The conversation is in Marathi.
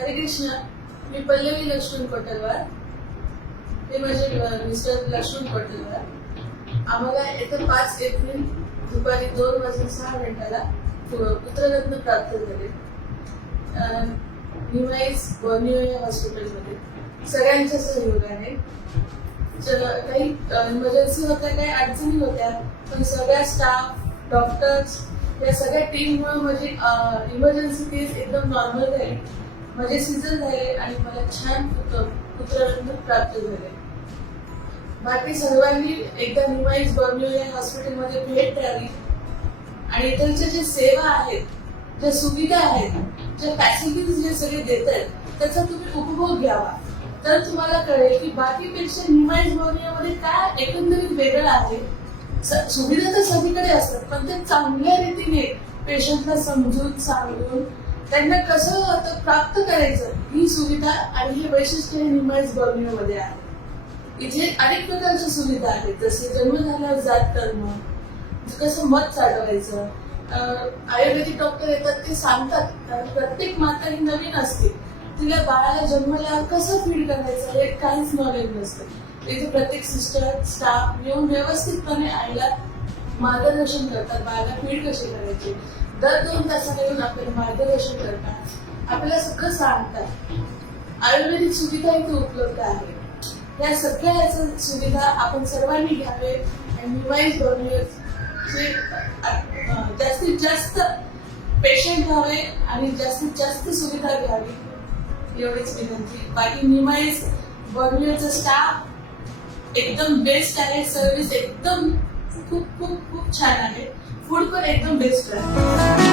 हरे कृष्ण. मी पल्लवी लक्ष्मण पटेलवार. हे माझे मिस्टर लक्ष्मण पटेलवार. आम्हाला येत्या पाच एप्रिल दुपारी दोन वाजून सहा मिनिटाला पुत्ररत्न प्राप्त झाले. अ, न्यूया हॉस्पिटलमध्ये. सगळ्यांच्या सहयोगाने. काही इमर्जन्सी होत्या काही अडचणी होत्या पण सगळ्या स्टाफ डॉक्टर्स या सगळ्या टीममुळे माझी इमर्जन्सी केस एकदम नॉर्मल झाली. माझे सीझन झाले आणि मला छान पुत्र प्राप्त झाले. बाकी सर्वांनी एकदा निवाईस बर्मिओ हॉस्पिटलमध्ये भेट द्यावी. आणि इथलच्या जे सेवा आहेत ज्या सुविधा आहेत ज्या फॅसिलिटीज जे सगळे देत आहेत त्याचा तुम्ही उपभोग घ्यावा. तर तुम्हाला कळेल की बाकीपेक्षा निमाईज बर्मिओमध्ये काय एकंदरीत वेगळं आहे. सुविधा तर सगळीकडे असतात पण ते चांगल्या रीतीने पेशंटला समजून सांगून त्यांना कसं आता प्राप्त करायचं? ही सुविधा आणि हे वैशिष्ट्य निमाईज बर्मिओमध्ये आहे. इथे अनेक प्रकारच्या सुविधा आहेत. जसे जन्म झाल्यावर जात कर्म कसं मत चालवायचं अं, आयुर्वेदिक डॉक्टर येतात ते सांगतात. कारण प्रत्येक माता ही नवीन असते. तिला बाळाला जन्मल्यावर कसं फीड करायचं हे काहीच नॉलेज नसतं. इथे प्रत्येक सिस्टर स्टाफ येऊन व्यवस्थितपणे आईला मार्गदर्शन करतात बाळाला फीड कशी करायची? दर दोन तासाला येऊन आपल्याला मार्गदर्शन करतात. आपल्याला सगळं सांगतात. आयुर्वेदिक सुविधा इथे उपलब्ध आहे या सगळ्या याच्या सुविधा आपण सर्वांनी घ्यावे आणि मिवाईज चे जास्तीत जास्त पेशंट व्हावे आणि जास्तीत जास्त सुविधा घ्यावी एवढीच विनंती. बाकी निमाईज बर्मिओचा स्टाफ एकदम बेस्ट आहे सर्व्हिस एकदम खूप छान आहे. फूड पण एकदम बेस्ट आहे.